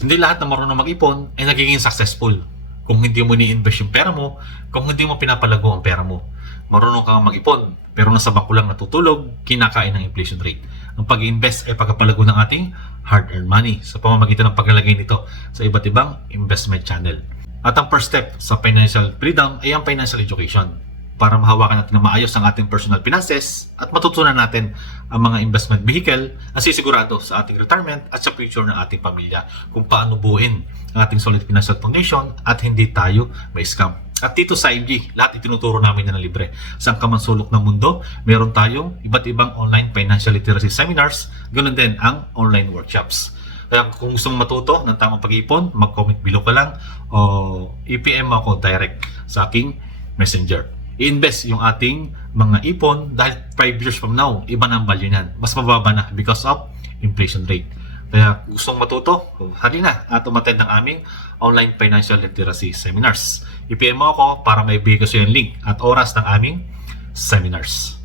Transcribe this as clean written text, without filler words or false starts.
Hindi lahat na marunong mag-ipon ay nagiging successful. Kung hindi mo ni-invest yung pera mo, kung hindi mo pinapalago ang pera mo. Marunong kang mag-ipon, pero nasa bangko lang natutulog, kinakain ng inflation rate. Ang pag-invest ay pagpapalago ng ating hard-earned money sa pamamagitan ng paglalagay nito sa iba't ibang investment channel. At ang first step sa financial freedom ay ang financial education para mahawakan natin na maayos ang ating personal finances at matutunan natin ang mga investment vehicle na sisigurado sa ating retirement at sa future ng ating pamilya kung paano buuin ang ating solid financial foundation at hindi tayo may scam. At dito sa IMG, lahat itinuturo namin na libre. Saan ka man sulok ng mundo, meron tayong iba't ibang online financial literacy seminars, ganoon din ang online workshops. Kaya kung gusto mong matuto ng tamang pag-iipon, mag-comment below ka lang o i-PM ako direct sa aking messenger. I-invest yung ating mga ipon dahil 5 years from now, iba na ang value niyan. Mas mababa na because of inflation rate. Kaya gustong matuto, halina at umattend ng aming online financial literacy seminars. I-PM mo ako para maibigay ko sa iyo yung link at oras ng aming seminars.